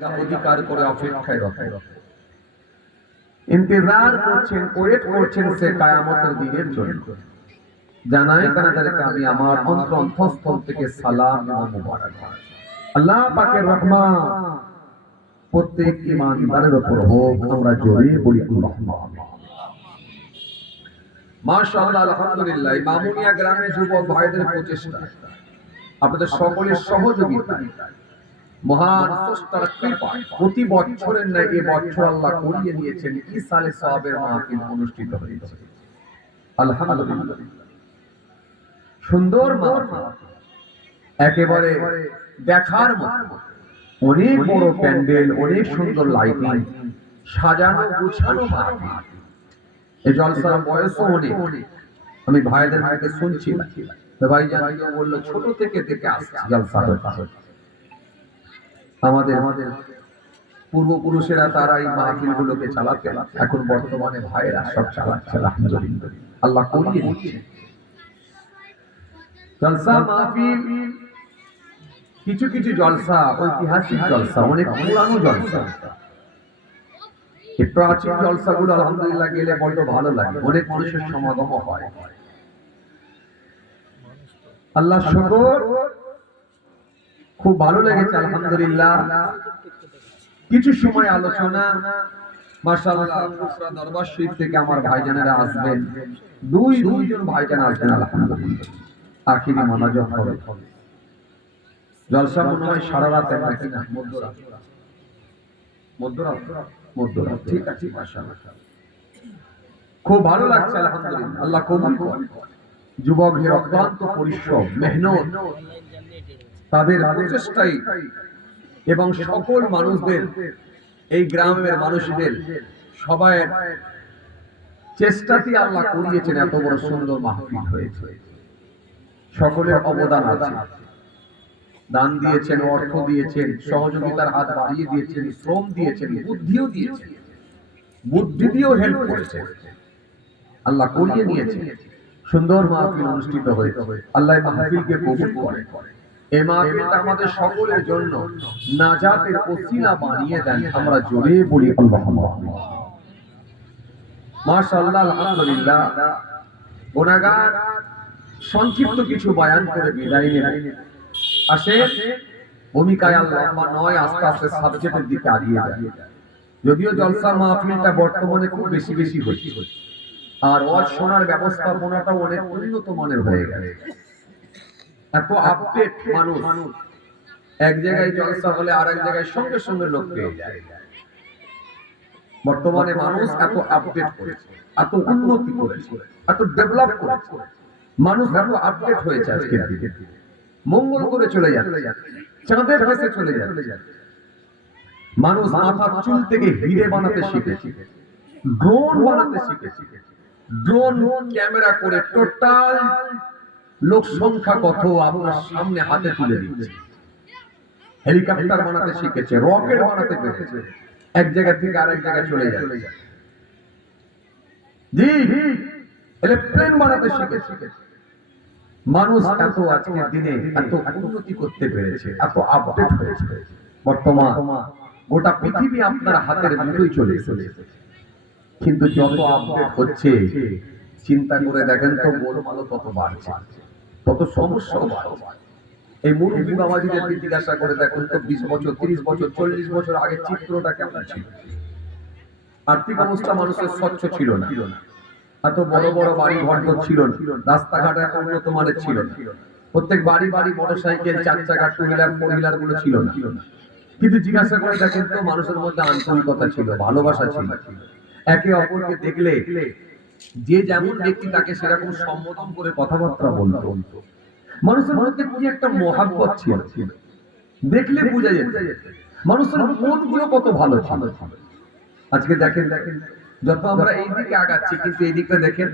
অধিকার করে অপেক্ষায় ইন্তজার করছেন, ওয়েট করছেন সে কায়ামতের দিনের জন্য। জানাই তাদেরকে, আমি আমার অন্তর থেকে সালাম আল্লাহ পাকের রহমান, প্রত্যেক ইমানদারের উপর হোক, আমরা জোরে বলি আমিন। মাশাআল্লাহ, আলহামদুলিল্লাহ মামুনিয়া গ্রামে যুবক ভাইদের প্রচেষ্টা। আপনাদের সকলের সহযোগিতা মহান স্রষ্টার কৃপায় প্রতি বছরের ন্যায় এই বছর আল্লাহ করিয়ে সাহাবের মাহফিল অনুষ্ঠিত হয়েছে। আলহামদুলিল্লাহ। সুন্দর মাহফিল। একেবারে দেখার মতো। অনেক বড় প্যান্ডেল অনেক সুন্দর লাইটিং সাজানো গুছানো মাহফিল। এই জলসার বয়সও অনেক। আমি ভাইদের ভাইকে শুনছি ভাই জানিয়ে বলল ছোট থেকে দেখে আসছে জলসা আমাদের আমাদের পূর্বপুরুষেরা তারা এই মাহফিল গুলোকে চালাতে এখন বর্তমানে ভাইয়েরা সব চালাচ্ছে আল্লাহ করিয়ে দিচ্ছে। জলসা মাহফিল, কিছু কিছু জলসা, ঐতিহাসিক জলসা, অনেক পুরানো জলসা। এই প্রাচীন জলসাগুলো আলহামদুলিল্লাহ গেলে বড্ড ভালো লাগে। অনেক মানুষের সমাগম হয়। আল্লাহ শুকর খুব ভালো লেগেছে, আলহামদুলিল্লাহ। কিছু সময় আলোচনা থেকে আমার আসবেন। ঠিক আছে খুব ভালো লাগছে, আলহামদুলিল্লাহ। আল্লাহ কবুল যুবকদের অক্লান্ত পরিশ্রম, মেহনত। তাদের প্রচেষ্টাই এবং সকল মানুষদের, এই গ্রামের মানুষদের সবাই চেষ্টাতে আল্লাহ করিয়েছেন এত বড় সুন্দর মাহফিল হয়েছে। সকলের অবদান আছে। দান দিয়েছেন, অর্থ দিয়েছেন, সহযোগিতার হাত বাড়িয়ে দিয়েছেন, শ্রম দিয়েছেন, বুদ্ধিও দিয়েছেন বুদ্ধি দিয়েও হেল্প করেছেন। আল্লাহ করিয়ে নিয়েছেন। সুন্দর মাহফিল অনুষ্ঠিত হয়েছে। আল্লাহ মাহফিলকে কবুল করে। মাহফিলটা আমাদের সকলের জন্য নাজাতের ওসিলা বানিয়ে দেন, আমরা জোরে বলি মাশাআল্লাহ, আলহামদুলিল্লাহ। সংক্ষিপ্ত কিছু বয়ান করে বিদায় নেবেন আসেন, ভূমিকায় আল্লাহ নয়, আস্তে আস্তে সাবজেক্টের দিকে আগিয়ে যায় যদিও জলসা মাহফিলটা বর্তমানে খুব বেশি বেশি হচ্ছে। আর ওয়াজ শোনার ব্যবস্থাপনাটা অনেক উন্নত মানের হয়ে গেছে। এত আপডেট মানুষ। এক জায়গায় জলসা হলে আর এক জায়গায় সঙ্গে সঙ্গে লোক পেয়ে যায়। বর্তমানে মানুষ এত আপডেট করেছে, এত উন্নতি করেছে, এত ডেভেলপ করেছে। মানুষ এত আপডেট হয়েছে আজকের দিকে মঙ্গল করে চলে যাচ্ছে, চাঁদের কাছে চলে যাচ্ছে। মানুষ মাথার চুল থেকে হিরে বানাতে শিখেছে ড্রোন বানাতে শিখেছে। ড্রোন ক্যামেরা করে টোটাল লোক সংখ্যা কত আপনার সামনে হাতে তুলে দিচ্ছে হেলিকপ্টার বানাতে শিখেছে, রকেট বানাতে পেরেছে এক জায়গা থেকে আরেক জায়গায় চলে যায়। জি প্লেন বানাতে মানুষ এত দিনে এত উন্নতি করতে পেরেছে, এত আপডেট হয়েছে। বর্তমান গোটা পৃথিবী আপনার হাতের মুঠোই চলে এসেছে। কিন্তু যত আপডেট হচ্ছে, চিন্তা করে দেখেন তো গোলমালও তত বাড়ছে। তত সমস্যাও বাড়ছে এই মুরব্বী বাবাজিদের জিজ্ঞাসা করে দেখুন তো বিশ বছর, তিরিশ বছর, চল্লিশ বছর আগে চিত্রটা কেমন ছিল? আর্থিক অবস্থা মানুষের স্বচ্ছ ছিল না। এত বড় বড় বাড়ি ঘর ছিল রাস্তাঘাট এত উন্নত মানের ছিল না। প্রত্যেক বাড়ি বাড়ি মোটর সাইকেল চার চাকা টু হুইলার ফোর হুইলারগুলো ছিল না। কিন্তু জিজ্ঞাসা করে দেখেন তো মানুষের মধ্যে আন্তরিকতা ছিল, ভালোবাসা ছিল। একে অপরকে দেখলে যে যেমন ব্যক্তি তাকে সেরকম সম্বোধন করে কথাবার্তা বলতো, মানুষের মধ্যে কি একটা মহাব্বত ছিল? দেখলে বোঝা যেত, মানুষের মনগুলো কত ভালো ছিল। আজকে দেখেন দেখেন যত আমরা এই দিকে আগাচ্ছি, কিন্তু এই দিকটা দেখেন,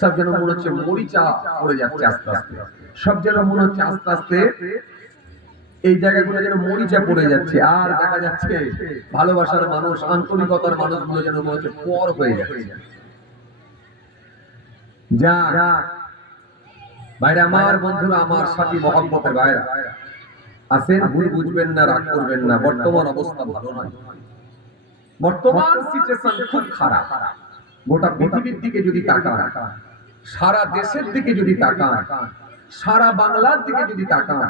সব যেন মনে হচ্ছে মরিচা পড়ে যাচ্ছে আস্তে আস্তে। সব যেন মনে হচ্ছে আস্তে আস্তে এই জায়গাগুলো যেন মরিচা পড়ে যাচ্ছে, আর দেখা যাচ্ছে ভালোবাসার মানুষ, আন্তরিকতার মানুষগুলো যেন মনে হচ্ছে পর হয়ে যাচ্ছে। যা ভাইরা আমার বন্ধুরা, আমার সাথী মহব্বতের ভাইরা। আসেন ভুল বুঝবেন না, রাগ করবেন না, বর্তমান অবস্থা ভালো নয়। বর্তমান সিচুয়েশন খুব খারাপ। গোটা পৃথিবীর দিকে যদি তাকান, সারা দেশের দিকে যদি তাকান, সারা বাংলার দিকে যদি তাকান,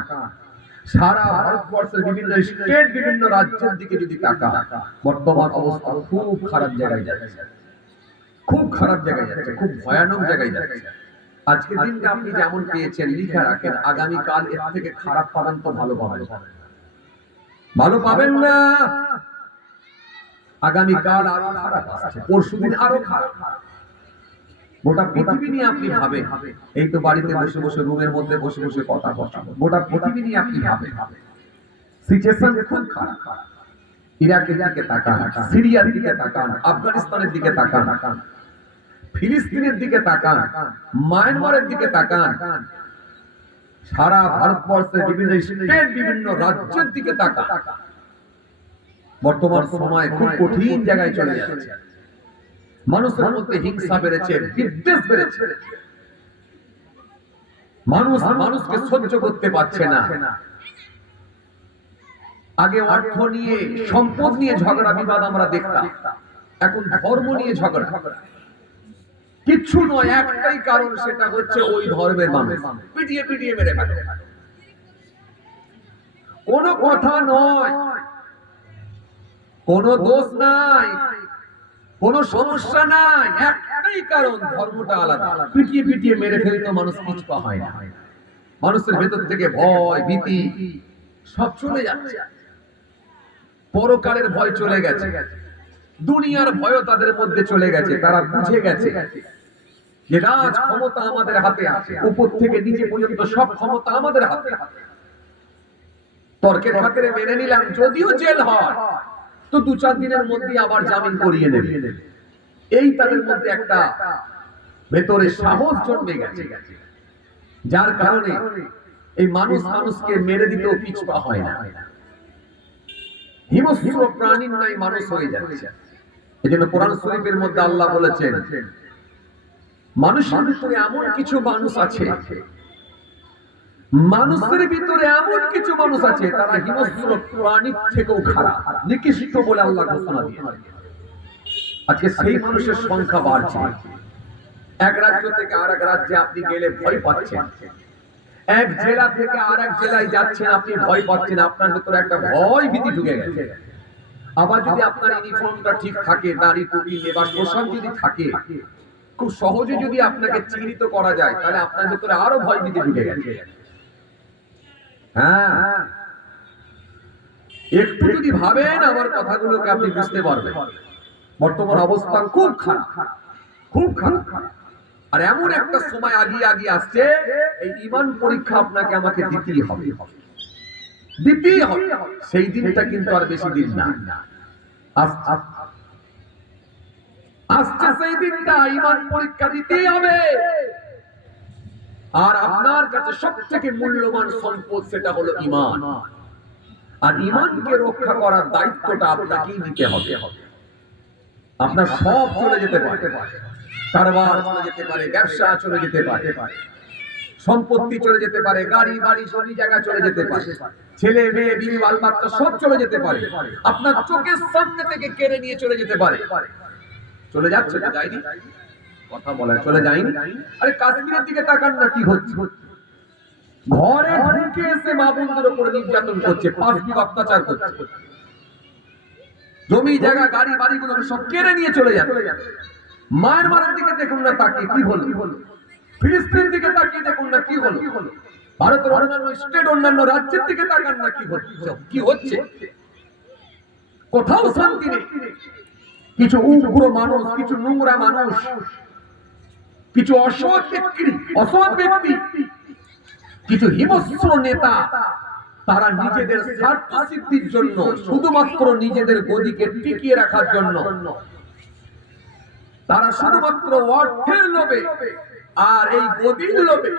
সারা ভারতবর্ষের বিভিন্ন স্টেট বিভিন্ন রাজ্যের দিকে যদি তাকান, বর্তমান অবস্থা খুব খারাপ জায়গায় যাচ্ছে। খুব খারাপ জায়গায় যাচ্ছে খুব ভয়ানক জায়গায় যাচ্ছে। আজকে দিনটা আপনি যেমন পেয়েছেন লিখে রাখেন আগামীকাল এর থেকে খারাপ পাবেন তো ভালো পাবেন ভালো পাবেন না। আগামীকাল আরও খারাপ আসছে পরশুদিন আরও খারাপ। গোটা পৃথিবী নিয়ে আপনি ভাবেন। এই তো বাড়িতে বসে বসে রুমের মধ্যে বসে বসে কথা কথা গোটা পৃথিবী নিয়ে আপনি ভাবেন। সিচুয়েশন খুব খারাপ। ইরাকের দিকে তাকান সিরিয়ার দিকে তাকান আফগানিস্তানের দিকে তাকান। ফিলিস্তিনের দিকে তাকান, মায়ানমারের দিকে তাকান, সারা ভারতবর্ষের বিভিন্ন স্টেট, বিভিন্ন রাজ্যের দিকে তাকান। বর্তমান সময় খুব কঠিন জায়গায় চলে যাচ্ছে। মানুষের মধ্যে হিংসা বেড়েছে, বিদ্বেষ বেড়েছে। মানুষ মানুষকে সহ্য করতে পারছে না। আগে অর্থ নিয়ে, সম্পদ নিয়ে ঝগড়া, বিবাদ আমরা দেখতাম। এখন ধর্ম নিয়ে ঝগড়া। কিচ্ছু নয়, একটাই কারণ সেটা হচ্ছে ওই ধর্মের মানুষ। পিটিয়ে পিটিয়ে মেরে ফেলে। কোনো কথা নয়, কোনো দোষ নাই, কোনো সমস্যা নাই, একটাই কারণ, ধর্মটা আলাদা। পিটিয়ে পিটিয়ে মেরে ফেলতো মানুষ পিছপা হয় না। মানুষের ভেতর থেকে ভয়, ভীতি সব চলে যাচ্ছে। পরকালের ভয় চলে গেছে। দুনিয়ার ভয় তাদের মধ্যে চলে গেছে, তারা বুঝে গেছে। যে ক্ষমতা আমাদের হাতে আছে। উপর থেকে নিচে পর্যন্ত সব ক্ষমতা আমাদের হাতে তর্কের খাতিরে মেনে নিলাম, যদিও জেল হয়, তো দু চার দিনের মধ্যে আবার জামিন করিয়ে নেবে। এই তাদের মধ্যে একটা ভেতরে সাহস জন্মে গেছে। যার কারণে এই মানুষ মানুষকে মেরে দিতেও পিছপা হয় না। হিংস্র প্রাণীর নাই মানুষ হয়ে যাচ্ছে। এই জন্য কোরআন শরীফের মধ্যে আল্লাহ বলেছেন মানুষের ভিতরে এমন কিছু মানুষ আছে। মানুষের ভিতরে এমন কিছু মানুষ আছে, তারা হিংস্র প্রাণীর থেকেও খারাপ। নিকৃষ্ট বলে আল্লাহ ঘোষণা দিয়েছে আজকে সেই মানুষের সংখ্যা বাড়ছে। এক রাজ্য থেকে আর এক রাজ্যে আপনি গেলে ভয় পাচ্ছেন। এক জেলা থেকে আর এক জেলায় যাচ্ছেন, আপনি ভয় পাচ্ছেন। আপনার ভিতরে একটা ভয় ভীতি ঢুকে গেছে। আবার যদি আপনার ইউনিফর্মটা ঠিক থাকে, দাড়ি টুপি লেবাস পোশাক যদি থাকে খুব সহজে যদি আপনাকে চিহ্নিত করা যায়, তাহলে আপনার ভিতরে আরও ভয় ভীতি ঢুকে গেছে। হ্যাঁ। একটু যদি ভাবেন, আমার কথাগুলোকে আপনি বুঝতে পারবেন। বর্তমান অবস্থা খুব খারাপ। খুব খারাপ। আর এমন একটা সময় আগিয়ে আগিয়ে আসছে, এই ইমান পরীক্ষা আপনাকে আমাকে দিতেই হবে। দিতেই হবে। সেই দিনটা কিন্তু আর বেশি দিন না। আসছে সেই দিনটা ইমান পরীক্ষা দিতেই হবে। আর আপনার কাছে সব থেকে মূল্যবান সম্পদ সেটা হলো ইমান। আর ইমানকে রক্ষা করার দায়িত্বটা আপনাকেই নিতে হবে। আপনার সব চলে যেতে পারে। কারবার চলে যেতে পারে, ব্যবসা চলে যেতে পারে। সম্পত্তি চলে যেতে পারে, গাড়ি, বাড়ি জমি জায়গা চলে যেতে পারে। ছেলে, মেয়ে বিবি বাল বাচ্চা সব চলে যেতে পারে। আপনার চোখের সামনে থেকে কেড়ে নিয়ে চলে যেতে পারে। চলে যাচ্ছে যায়নি? কথা বলা চলে যায়নি? আরে কাশ্মীরের দিকে তাকান না, কি হচ্ছে? ঘরে ঢুকে এসে মা বন্ধুর উপর নির্যাতন করছে, পাঁচটি অত্যাচার করছে। জমি, জায়গা, গাড়ি, বাড়িগুলো সব কেড়ে নিয়ে চলে যাচ্ছে। মায়ের মারের দিকে দেখুন না, তাকিয়ে কি হলো? ফিলিস্তিন দিকে তাকিয়ে দেখুন না, কি হলো? ভারতের অন্যান্য স্টেট অন্যান্য রাজ্যের দিকে তাকান না, কি হচ্ছে? কি হচ্ছে? কোথাও শান্তি নেই। কিছু উগ্র মানুষ, কিছু নোংরা মানুষ, কিছু অসৎ ব্যক্তি অসৎ ব্যক্তি, কিছু হিংস্র নেতা, তারা নিজেদের স্বার্থ সিদ্ধির জন্য, শুধুমাত্র নিজেদের গদিকে টিকিয়ে রাখার জন্য। তারা শুধুমাত্র অর্থের লোভে আর এই গদির লোভে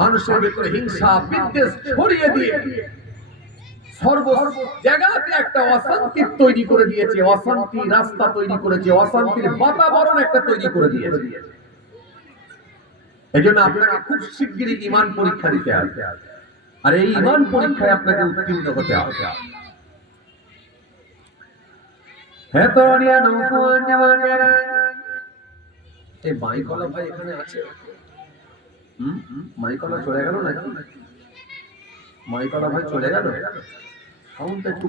মানুষের ভিতরে হিংসা, বিদ্বেষ ছড়িয়ে দিয়ে সর্ব জায়গাতে একটা অশান্তি তৈরি করে দিয়েছে, অশান্তি রাস্তা তৈরি করেছে, অশান্তির বাতাবরণ একটা তৈরি করে দিয়েছে। এই জন্য আপনাকে খুব শিগগিরই ইমান পরীক্ষা দিতে হবে। আর এই ইমান পরীক্ষায় আপনাকে উত্তীর্ণ হতে হবে। মাইকলা ভাই এখানে আছে? হুম? মাইকলা চলে গেল নাকি? মাইকলা ভাই চলে গেল? সাউন্ডটা একটু